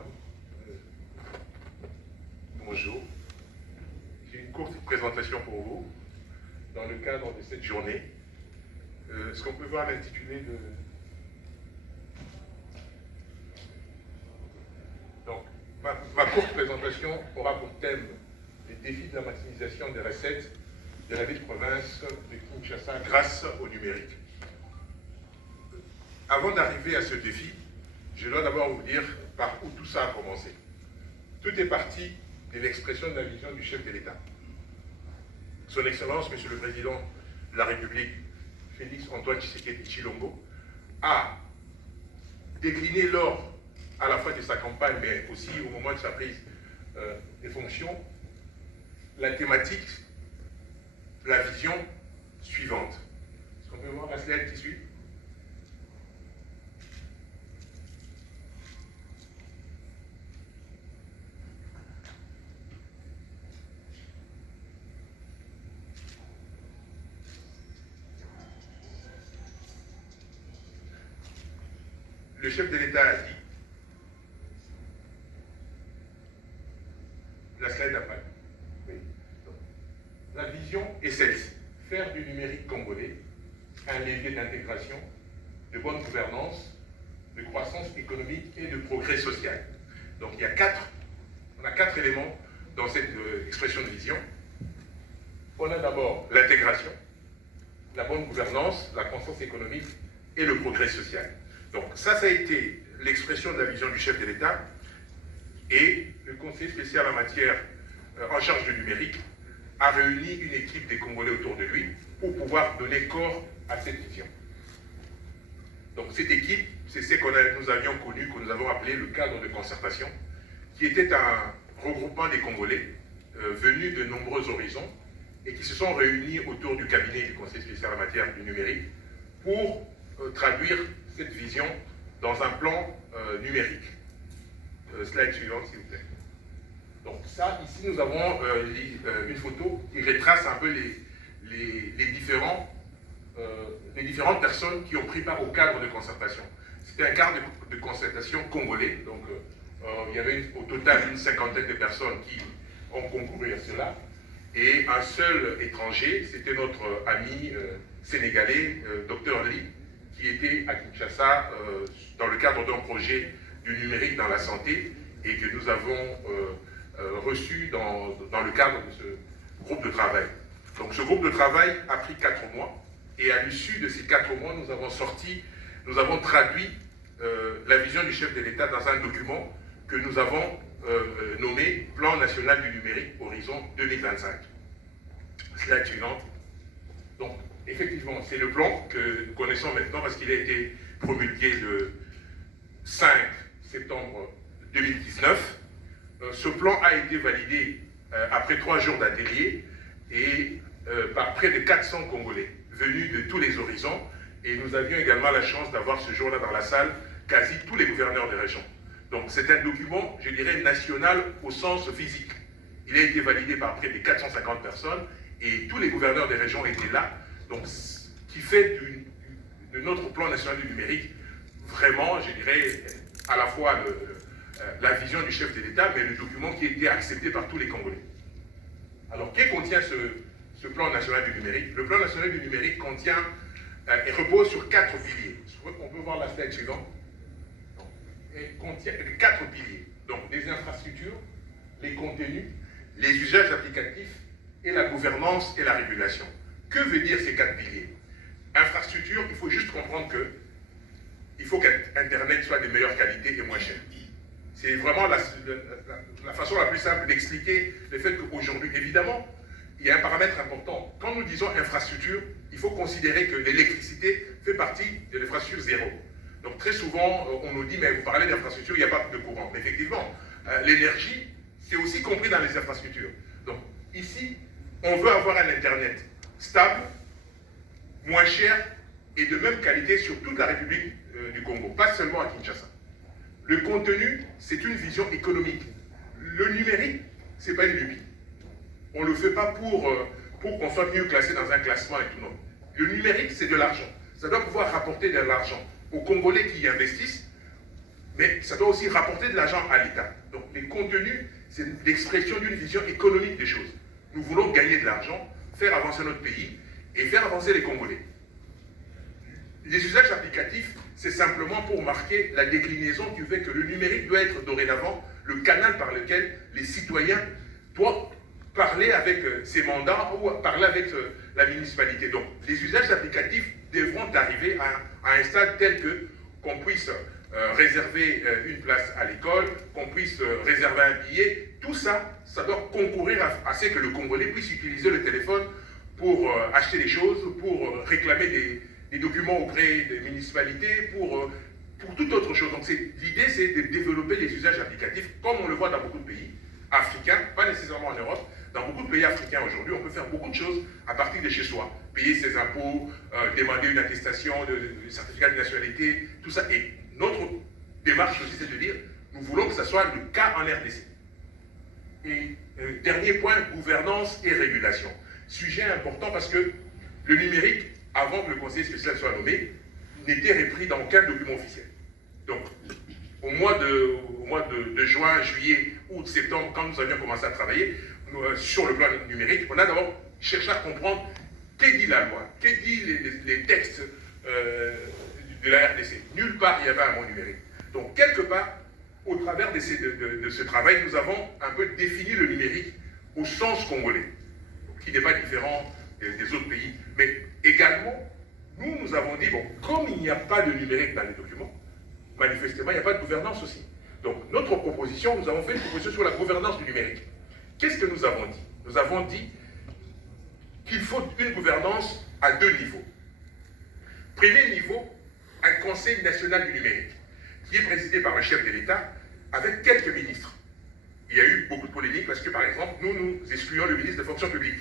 madame. Bonjour. J'ai une courte présentation pour vous dans le cadre de cette journée. Est-ce qu'on peut voir l'intitulé de... Donc, ma courte présentation aura pour thème les défis de la maximisation des recettes de la ville-province de Kinshasa grâce au numérique. Avant d'arriver à ce défi, je dois d'abord vous dire par où tout ça a commencé. Tout est parti de l'expression de la vision du chef de l'État. Son Excellence, Monsieur le Président de la République, Félix Antoine Tshisekedi Tshilombo, a décliné lors à la fois de sa campagne, mais aussi au moment de sa prise des fonctions, la thématique, la vision suivante. Est-ce qu'on peut voir la slide qui suit? Le chef de l'État a dit, la slide d'après, oui. La vision est celle-ci, faire du numérique congolais un levier d'intégration, de bonne gouvernance, de croissance économique et de progrès social. Donc on a quatre éléments dans cette expression de vision. On a d'abord l'intégration, la bonne gouvernance, la croissance économique et le progrès social. Donc ça a été l'expression de la vision du chef de l'État, et le conseiller spécial en matière en charge du numérique a réuni une équipe des Congolais autour de lui pour pouvoir donner corps à cette vision. Donc cette équipe, c'est ce que nous avions connu, que nous avons appelé le cadre de concertation, qui était un regroupement des Congolais venus de nombreux horizons et qui se sont réunis autour du cabinet du conseiller spécial en matière du numérique pour traduire cette vision dans un plan numérique. Slide suivante, s'il vous plaît. Donc ça, ici, nous avons une photo qui retrace un peu les différentes personnes qui ont pris part au cadre de concertation. C'était un cadre de concertation congolais, donc il y avait au total une cinquantaine de personnes qui ont concouru à cela, et un seul étranger, c'était notre ami sénégalais, Dr Lee, qui était à Kinshasa dans le cadre d'un projet du numérique dans la santé et que nous avons reçu dans le cadre de ce groupe de travail. Donc ce groupe de travail a pris 4 mois et à l'issue de ces 4 mois, nous avons traduit la vision du chef de l'État dans un document que nous avons nommé Plan national du numérique Horizon 2025. Slide suivante. Donc effectivement, c'est le plan que nous connaissons maintenant parce qu'il a été promulgué le 5 septembre 2019. Ce plan a été validé après 3 jours d'atelier et par près de 400 Congolais venus de tous les horizons, et nous avions également la chance d'avoir ce jour-là dans la salle quasi tous les gouverneurs des régions. Donc c'est un document, je dirais, national au sens physique. Il a été validé par près de 450 personnes et tous les gouverneurs des régions étaient là, donc qui fait de notre plan national du numérique vraiment, je dirais, à la fois la vision du chef de l'État, mais le document qui a été accepté par tous les Congolais. Alors, qu'est-ce que contient ce plan national du numérique? Le plan national du numérique contient et repose sur 4 piliers. On peut voir la slide suivante. Il contient 4 piliers. Donc, les infrastructures, les contenus, les usages applicatifs et la gouvernance et la régulation. Que veut dire ces 4 piliers? Infrastructure, il faut juste comprendre que il faut qu'Internet soit de meilleure qualité et moins cher. C'est vraiment la façon la plus simple d'expliquer le fait qu'aujourd'hui, évidemment, il y a un paramètre important. Quand nous disons infrastructure, il faut considérer que l'électricité fait partie de l'infrastructure zéro. Donc très souvent, on nous dit, mais vous parlez d'infrastructure, il n'y a pas de courant. Mais effectivement, l'énergie, c'est aussi compris dans les infrastructures. Donc ici, on veut avoir un Internet stable, moins cher et de même qualité sur toute la République du Congo, pas seulement à Kinshasa. Le contenu, c'est une vision économique. Le numérique, ce n'est pas une lubie. On ne le fait pas pour qu'on soit mieux classé dans un classement et tout, non. Le numérique, c'est de l'argent. Ça doit pouvoir rapporter de l'argent aux Congolais qui y investissent, mais ça doit aussi rapporter de l'argent à l'État. Donc les contenus, c'est l'expression d'une vision économique des choses. Nous voulons gagner de l'argent, faire avancer notre pays et faire avancer les Congolais. Les usages applicatifs, c'est simplement pour marquer la déclinaison qui fait que le numérique doit être dorénavant le canal par lequel les citoyens doivent parler avec ses mandats ou parler avec la municipalité. Donc, les usages applicatifs devront arriver à un stade tel que qu'on puisse réserver une place à l'école, qu'on puisse réserver un billet. Tout ça, ça doit concourir à ce que le Congolais puisse utiliser le téléphone pour acheter des choses, pour réclamer des documents auprès des municipalités, pour toute autre chose. Donc l'idée, c'est de développer les usages applicatifs, comme on le voit dans beaucoup de pays africains, pas nécessairement en Europe. Dans beaucoup de pays africains aujourd'hui, on peut faire beaucoup de choses à partir de chez soi. Payer ses impôts, demander une attestation de certificat de nationalité, tout ça. Et notre démarche aussi, c'est de dire, nous voulons que ça soit le cas en RDC. Et dernier point, gouvernance et régulation. Sujet important parce que le numérique, avant que le conseil spécial soit nommé, n'était repris dans aucun document officiel. Donc, au mois de juin, juillet, août, septembre, quand nous avions commencé à travailler sur le plan numérique, on a d'abord cherché à comprendre qu'est dit la loi, qu'est dit les textes de la RDC. Nulle part il y avait un mot numérique. Donc, quelque part, au travers de ce travail, nous avons un peu défini le numérique au sens congolais, qui n'est pas différent des autres pays. Mais également, nous avons dit, bon, comme il n'y a pas de numérique dans les documents, manifestement, il n'y a pas de gouvernance aussi. Donc, notre proposition, nous avons fait une proposition sur la gouvernance du numérique. Qu'est-ce que nous avons dit? Nous avons dit qu'il faut une gouvernance à deux niveaux. Premier niveau, un conseil national du numérique, qui est présidé par un chef de l'État avec quelques ministres. Il y a eu beaucoup de polémiques parce que, par exemple, nous excluons le ministre de la fonction publique.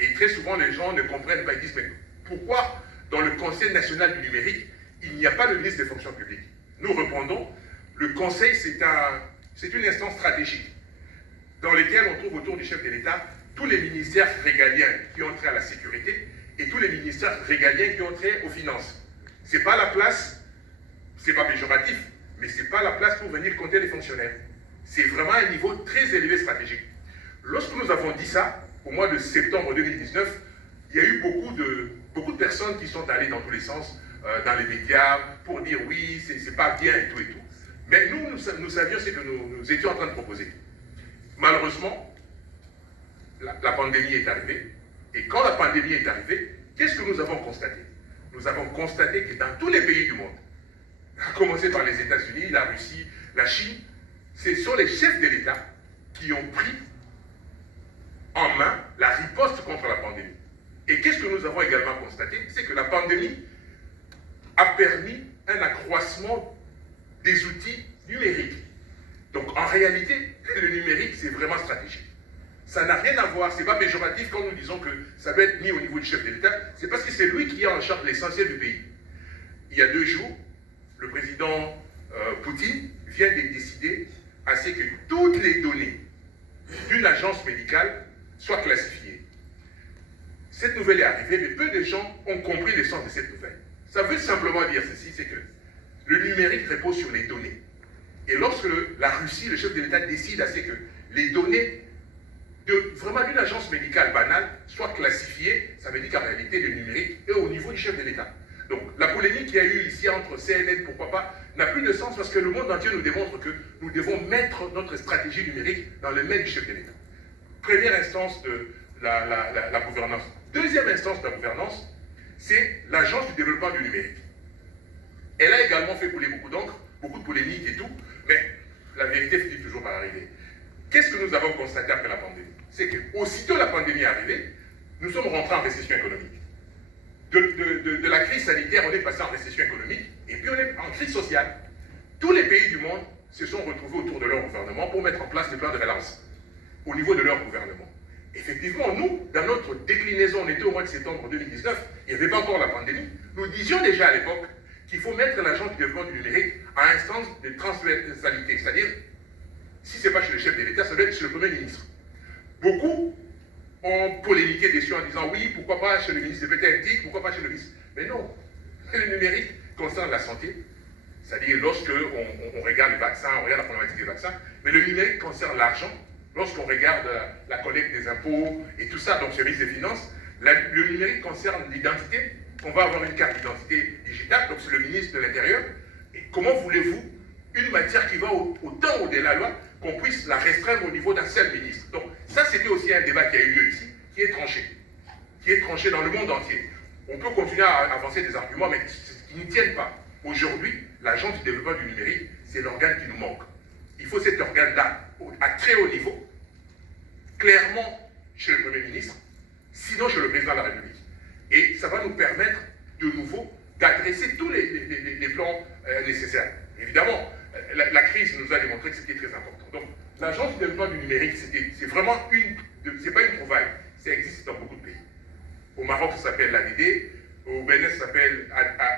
Et très souvent, les gens ne comprennent pas, ils disent, mais pourquoi dans le Conseil national du numérique, il n'y a pas le ministre des fonctions publiques? Nous répondons, le Conseil, c'est une instance stratégique dans laquelle on trouve autour du chef de l'État tous les ministères régaliens qui ont trait à la sécurité et tous les ministères régaliens qui ont trait aux finances. Ce n'est pas la place, c'est pas péjoratif, mais ce n'est pas la place pour venir compter les fonctionnaires. C'est vraiment un niveau très élevé stratégique. Lorsque nous avons dit ça, au mois de septembre 2019, il y a eu beaucoup de personnes qui sont allées dans tous les sens, dans les médias, pour dire oui, c'est pas bien et tout et tout. Mais nous savions ce que nous étions en train de proposer. Malheureusement, la pandémie est arrivée. Et quand la pandémie est arrivée, qu'est-ce que nous avons constaté? Nous avons constaté que dans tous les pays du monde, à commencer par les États-Unis, la Russie, la Chine, ce sont les chefs de l'État qui ont pris en main la riposte contre la pandémie. Et qu'est-ce que nous avons également constaté? C'est que la pandémie a permis un accroissement des outils numériques. Donc en réalité, le numérique, c'est vraiment stratégique. Ça n'a rien à voir, c'est pas péjoratif quand nous disons que ça doit être mis au niveau du chef de l'État, c'est parce que c'est lui qui est en charge de l'essentiel du pays. Il y a 2 jours, le président Poutine vient de décider à ce que toutes les données d'une agence médicale soient classifiées. Cette nouvelle est arrivée, mais peu de gens ont compris le sens de cette nouvelle. Ça veut simplement dire ceci, c'est que le numérique repose sur les données. Et lorsque la Russie, le chef de l'État, décide à ce que les données vraiment d'une agence médicale banale soient classifiées, ça veut dire qu'en réalité, le numérique est au niveau du chef de l'État. Donc, la polémique qu'il y a eu ici entre CNN, pourquoi pas, n'a plus de sens parce que le monde entier nous démontre que nous devons mettre notre stratégie numérique dans les mains du chef de l'État. Première instance de la gouvernance. Deuxième instance de la gouvernance, c'est l'Agence du développement du numérique. Elle a également fait couler beaucoup d'encre, beaucoup de polémiques et tout, mais la vérité finit toujours par arriver. Qu'est-ce que nous avons constaté après la pandémie? C'est que aussitôt la pandémie est arrivée, nous sommes rentrés en récession économique. De la crise sanitaire, on est passé en récession économique, et puis on est en crise sociale. Tous les pays du monde se sont retrouvés autour de leur gouvernement pour mettre en place des plans de relance au niveau de leur gouvernement. Effectivement, nous, dans notre déclinaison, on était au mois de septembre 2019, il n'y avait pas encore la pandémie, nous disions déjà à l'époque qu'il faut mettre l'agence du développement du numérique à instance de transversalité, c'est-à-dire, si ce n'est pas chez le chef de l'État, ça doit être chez le Premier ministre. Beaucoup ont polémiqué dessus en disant oui, pourquoi pas chez le ministre de pététique, pourquoi pas chez le ministre. Mais non, le numérique concerne la santé, C'est-à-dire lorsque on regarde les vaccins, on regarde la problématique des vaccins, mais le numérique concerne l'argent. Lorsqu'on regarde la collecte des impôts et tout ça, donc service des finances, le numérique concerne l'identité. On va avoir une carte d'identité digitale, donc c'est le ministre de l'Intérieur. Et comment voulez-vous une matière qui va autant au-delà de la loi, qu'on puisse la restreindre au niveau d'un seul ministre? Donc ça, c'était aussi un débat qui a eu lieu ici, qui est tranché dans le monde entier. On peut continuer à avancer des arguments, mais qui ne tiennent pas. Aujourd'hui, l'agence du développement du numérique, c'est l'organe qui nous manque. Il faut cet organe-là, à très haut niveau, clairement chez le Premier ministre, sinon chez le Président de la République. Et ça va nous permettre de nouveau d'adresser tous les plans nécessaires. Évidemment, la crise nous a démontré que c'était très important. Donc, l'agence du développement du numérique, c'est vraiment c'est pas une trouvaille, ça existe dans beaucoup de pays. Au Maroc, ça s'appelle l'ADD, au Bénin, ça s'appelle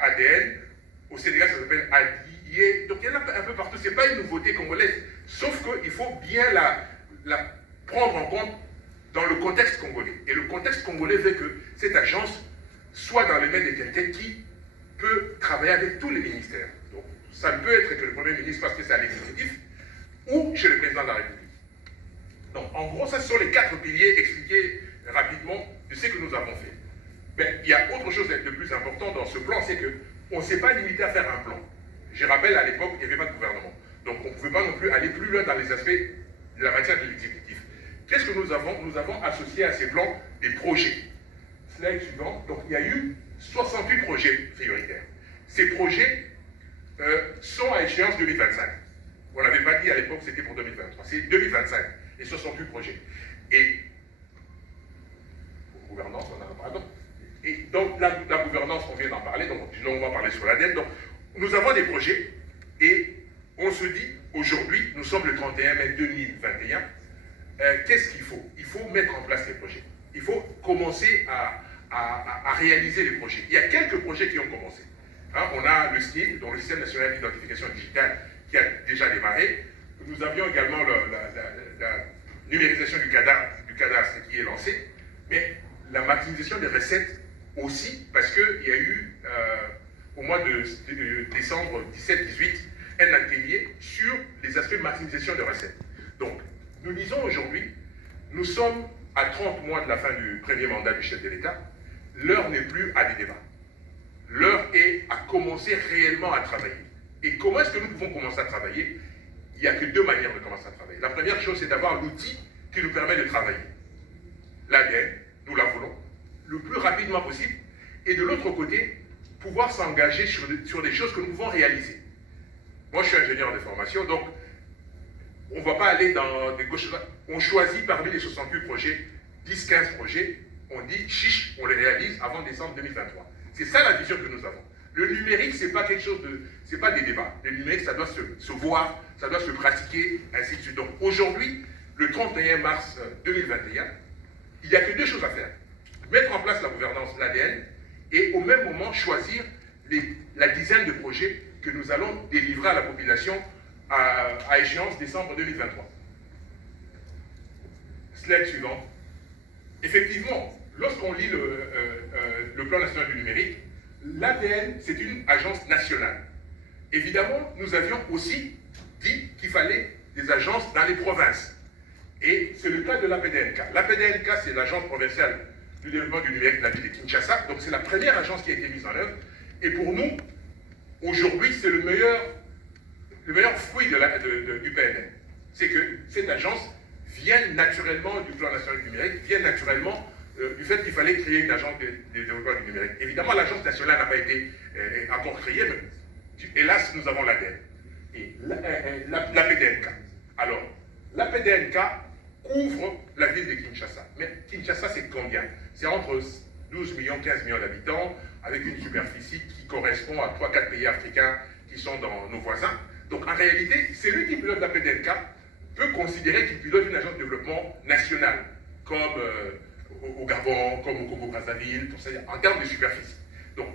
ADN, au Sénégal, ça s'appelle ADIE. Donc, il y en a un peu partout. C'est pas une nouveauté congolaise, sauf qu'il faut bien la prendre en compte dans le contexte congolais. Et le contexte congolais veut que cette agence soit dans les mains de quelqu'un qui peut travailler avec tous les ministères. Donc, ça ne peut être que le Premier ministre parce que c'est à l'exécutif, ou chez le Président de la République. Donc, en gros, ça ce sont les 4 piliers expliqués rapidement de ce que nous avons fait. Mais il y a autre chose de plus important dans ce plan, c'est qu'on ne s'est pas limité à faire un plan. Je rappelle, à l'époque, il n'y avait pas de gouvernement. Donc, on ne pouvait pas non plus aller plus loin dans les aspects de la matière de l'exécutif. Qu'est-ce que nous avons? Nous avons associé à ces plans des projets. Slide suivant. Donc, il y a eu 68 projets prioritaires. Ces projets sont à échéance 2025. On n'avait pas dit à l'époque que c'était pour 2023. C'est 2025. Et 68 projets. Et gouvernance, on en a parlé. Et donc, la gouvernance, on vient d'en parler. Donc, on va parler sur la dette. Donc, nous avons des projets. Et on se dit, aujourd'hui, nous sommes le 31 mai 2021. Qu'est-ce qu'il faut? Il faut mettre en place les projets. Il faut commencer à réaliser les projets. Il y a quelques projets qui ont commencé. Hein, on a le SNID, donc le Système national d'identification digitale, qui a déjà démarré. Nous avions également la numérisation du cadastre qui est lancée, mais la maximisation des recettes aussi, parce qu'il y a eu, au mois de décembre 17-18, un atelier sur les aspects de maximisation de recettes. Donc, nous disons aujourd'hui, nous sommes à 30 mois de la fin du premier mandat du chef de l'État. L'heure n'est plus à des débats. L'heure est à commencer réellement à travailler. Et comment est-ce que nous pouvons commencer à travailler? Il n'y a que 2 manières de commencer à travailler. La première chose, c'est d'avoir l'outil qui nous permet de travailler. L'ADN, nous la voulons, le plus rapidement possible. Et de l'autre côté, pouvoir s'engager sur des choses que nous pouvons réaliser. Moi, je suis ingénieur de formation, donc on ne va pas aller dans des gauches. On choisit parmi les 68 projets, 10-15 projets, on dit chiche, on les réalise avant décembre 2023. C'est ça la vision que nous avons. Le numérique, ce n'est pas quelque chose de. Ce n'est pas des débats. Le numérique, ça doit se voir, ça doit se pratiquer, ainsi de suite. Donc aujourd'hui, le 31 mars 2021, il n'y a que 2 choses à faire. Mettre en place la gouvernance, l'ADN, et au même moment choisir la dizaine de projets que nous allons délivrer à la population à échéance décembre 2023. Slide suivant. Effectivement, lorsqu'on lit le plan national du numérique, l'ADN, c'est une agence nationale. Évidemment, nous avions aussi dit qu'il fallait des agences dans les provinces. Et c'est le cas de l'APDNK. L'APDNK, c'est l'agence provinciale du développement du numérique de la ville de Kinshasa. Donc c'est la première agence qui a été mise en œuvre. Et pour nous, aujourd'hui, c'est le meilleur fruit du PNL. C'est que cette agence vient naturellement du plan national du numérique, vient naturellement du fait qu'il fallait créer une agence de développement du numérique. Évidemment, l'agence nationale n'a pas été encore créée, mais hélas, nous avons l'ADN. Et l'APDNK. Alors, l'APDNK couvre la ville de Kinshasa. Mais Kinshasa, c'est combien? C'est entre 12 millions, 15 millions d'habitants, avec une superficie qui correspond à 3-4 pays africains qui sont dans nos voisins. Donc, en réalité, celui qui pilote l'APDNK peut considérer qu'il pilote une agence de développement nationale, comme au Gabon, comme au Congo-Brazzaville, pour ça, en termes de superficie. Donc,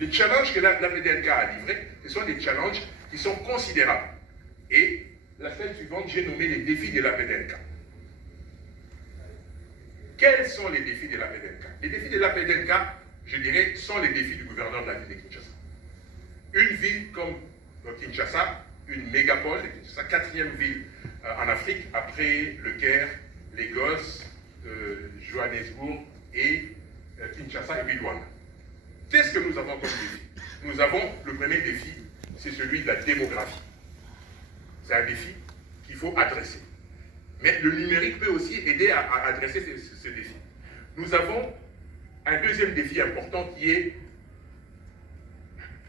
les challenges que l'APDNK a livrés, ce sont des challenges qui sont considérables. Et la slide suivante, j'ai nommé les défis de l'APDNK. Quels sont les défis de l'APDNK? Les défis de l'APDNK, je dirais, sont les défis du gouverneur de la ville de Kinshasa. Une ville comme Kinshasa, une mégapole, Kinshasa, quatrième ville en Afrique, après le Caire, Lagos, Johannesburg et Kinshasa et puis Luanda. Qu'est-ce que nous avons comme défi? Nous avons le premier défi, c'est celui de la démographie. C'est un défi qu'il faut adresser. Mais le numérique peut aussi aider à adresser ce défi. Nous avons un deuxième défi important qui est,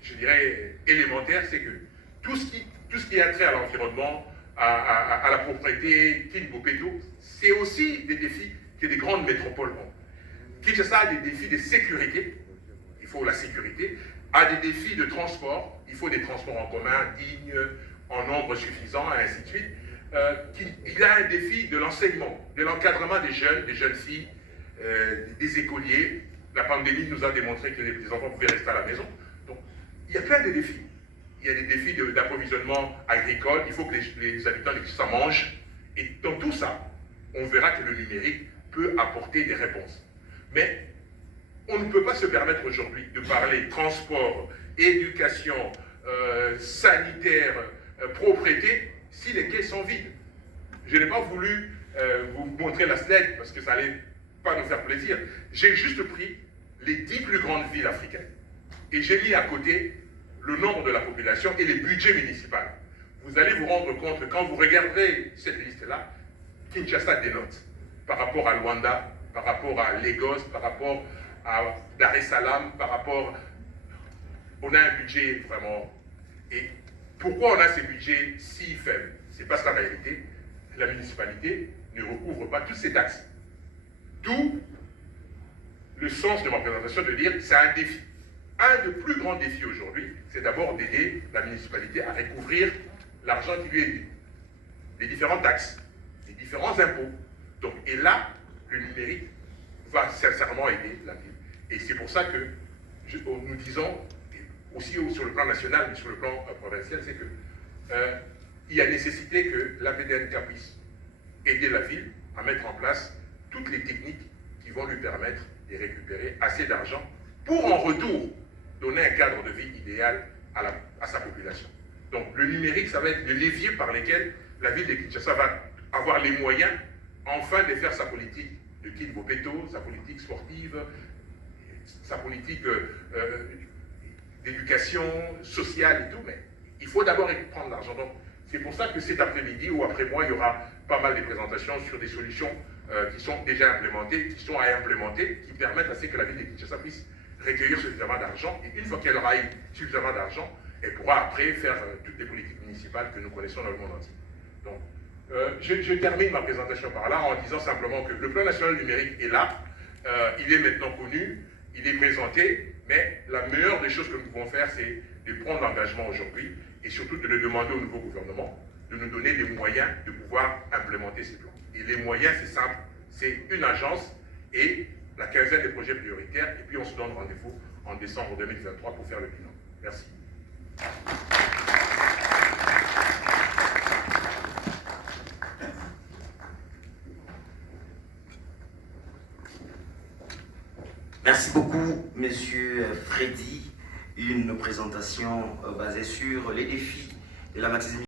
je dirais, élémentaire, c'est que tout ce qui a trait à l'environnement, à la propriété, King Bopeto, c'est aussi des défis que des grandes métropoles ont. Kinshasa a des défis de sécurité, il faut la sécurité, a des défis de transport, il faut des transports en commun dignes, en nombre suffisant, et ainsi de suite. Il a un défi de l'enseignement, de l'encadrement des jeunes filles, des écoliers. La pandémie nous a démontré que les enfants pouvaient rester à la maison. Donc, il y a plein de défis. Il y a des défis d'approvisionnement agricole, il faut que les habitants de Kinshasa mangent. Et dans tout ça, on verra que le numérique peut apporter des réponses. Mais on ne peut pas se permettre aujourd'hui de parler transport, éducation, sanitaire, propriété, si les quais sont vides. Je n'ai pas voulu vous montrer la slide parce que ça n'allait pas nous faire plaisir. J'ai juste pris les 10 plus grandes villes africaines et j'ai mis à côté le nombre de la population et les budgets municipaux. Vous allez vous rendre compte que quand vous regarderez cette liste-là, Kinshasa dénote par rapport à Luanda, par rapport à Lagos, par rapport à Dar es Salaam, par rapport... On a un budget vraiment... Et pourquoi on a ces budgets si faibles? C'est parce qu'en réalité, la municipalité ne recouvre pas toutes ces taxes. D'où le sens de ma présentation de dire que c'est un défi. Un des plus grands défis aujourd'hui, c'est d'abord d'aider la municipalité à recouvrir l'argent qui lui est dû, les différentes taxes, les différents impôts. Donc, et là, le numérique va sincèrement aider la ville. Et c'est pour ça que nous disons, aussi sur le plan national, mais sur le plan provincial, c'est que il y a nécessité que l'APDNK puisse aider la ville à mettre en place toutes les techniques qui vont lui permettre de récupérer assez d'argent pour en retour donner un cadre de vie idéal à sa population. Donc le numérique, ça va être le levier par lequel la ville de Kinshasa va avoir les moyens enfin de faire sa politique de King Bopeto, sa politique sportive, sa politique d'éducation sociale et tout, mais il faut d'abord prendre l'argent. Donc c'est pour ça que cet après-midi ou après-moi, il y aura pas mal de présentations sur des solutions qui sont déjà implémentées, qui sont à implémenter, qui permettent à ce que la ville de Kinshasa puisse recueillir suffisamment d'argent, et une fois qu'elle aura eu suffisamment d'argent, elle pourra après faire toutes les politiques municipales que nous connaissons dans le monde entier. Donc, je termine ma présentation par là en disant simplement que le plan national numérique est là, il est maintenant connu, il est présenté, mais la meilleure des choses que nous pouvons faire, c'est de prendre l'engagement aujourd'hui et surtout de le demander au nouveau gouvernement de nous donner les moyens de pouvoir implémenter ces plans. Et les moyens, c'est simple, c'est une agence et la quinzaine des projets prioritaires, et puis on se donne rendez-vous en décembre 2023 pour faire le bilan. Merci. Merci beaucoup, Monsieur Freddy. Une présentation basée sur les défis de la maximisation